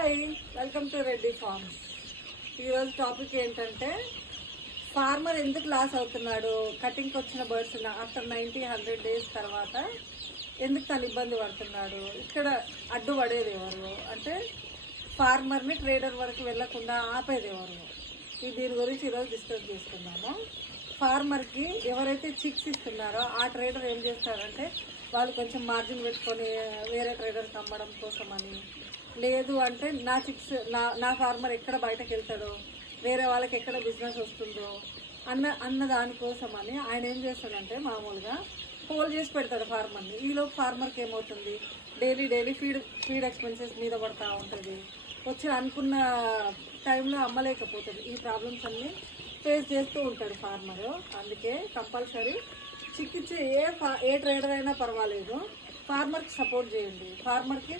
Hi, welcome to Reddy farms. ఈరోజు topic ఏంటంటే farmer ఎందుకు లాస్ అవుతున్నాడు, కటింగ్కి వచ్చిన బర్డ్స్ ఆఫ్టర్ 90-100 డేస్ తర్వాత ఎందుకు తను ఇబ్బంది పడుతున్నాడు, ఇక్కడ అడ్డు పడేది ఎవరు అంటే ఫార్మర్ని ట్రేడర్ వరకు వెళ్లకుండా ఆపేది ఎవరు, దీని గురించి ఈరోజు డిస్కస్ చేసుకుందాము. ఫార్మర్కి ఎవరైతే చిక్స్ ఇస్తున్నారో ఆ ట్రేడర్ ఏం చేస్తారంటే వాళ్ళు కొంచెం మార్జిన్ పెట్టుకొని వేరే ట్రేడర్కి అమ్మడం కోసమని, లేదు అంటే నా చిక్స్ నా ఫార్మర్ ఎక్కడ బయటకు వెళ్తాడో, వేరే వాళ్ళకి ఎక్కడ బిజినెస్ వస్తుందో అన్న దానికోసమని ఆయన ఏం చేస్తాడంటే మామూలుగా హోల్డ్ చేసి పెడతాడు ఫార్మర్ని. ఈలోపు ఫార్మర్కి ఏమవుతుంది, డైలీ ఫీడ్ ఎక్స్పెన్సెస్ మీద పడుతూ ఉంటుంది, వచ్చి అనుకున్న టైంలో అమ్మలేకపోతుంది. ఈ ప్రాబ్లమ్స్ అన్నీ ఫేస్ చేస్తూ ఉంటాడు ఫార్మరు. అందుకే కంపల్సరీ చిక్కిచ్చే ఏ ట్రేడర్ అయినా పర్వాలేదు, ఫార్మర్కి సపోర్ట్ చేయండి. ఫార్మర్కి